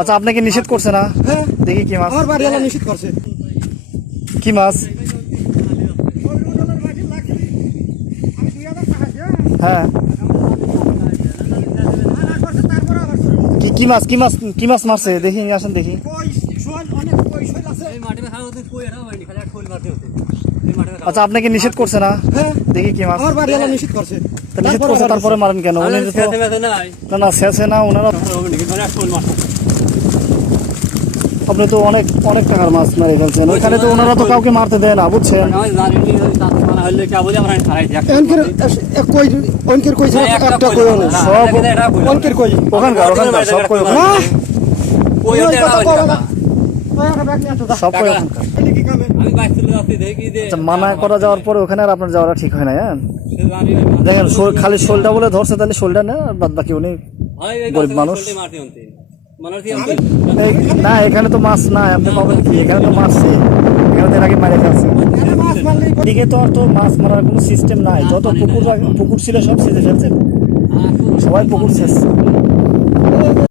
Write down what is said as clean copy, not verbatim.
আচ্ছা আপনাকে নিষেধ করছে না? হ্যাঁ দেখি কি মাছ, আমার বাড়িওয়ালা নিষেধ করছে। কি মাছ? হ্যাঁ কি কি মাছ, কি মাছ, কি মাছ মারছে দেখি, আসেন দেখি। আচ্ছা আপনাকে নিষেধ করছে না? হ্যাঁ দেখি কি মাছ। আমার বাড়িওয়ালা নিষেধ করছে। তা নিষেধ করছে তারপরে মারেন কেন? উনি তো না না শেষে না ওনারা, আপনি তো অনেক অনেক টাকার মাছ মেরে ফেলছেন। ওইখানে তো ওনারা তো কাউকে মারতে দেয় না, বুঝছেন? অঙ্কের কইছে একটা কই না সব অঙ্কের কই ওখানকার ওখানকার সব কই ওখানকার, সব কই ওখানকার। আচ্ছা মানা করা যাওয়ার পরে ওখানে আর আপনার যাওয়াটা ঠিক হয় না। হ্যাঁ দেখেন খালি শোলটা বলে ধরছে, তাহলে শোলটা না আর বাদ বাকি উনি গরিব মানুষ। না এখানে তো মাছ নাই, আপনি পাবেন কি? এখানে তো মাছ নেই, এখানে তো এর আগে মারে ফেলছে। এদিকে তো আর তো মাছ মারার কোনো সিস্টেম নাই, যত পুকুর পুকুর ছিল সব সেজে ফেলছে, সবাই পুকুর শেষ।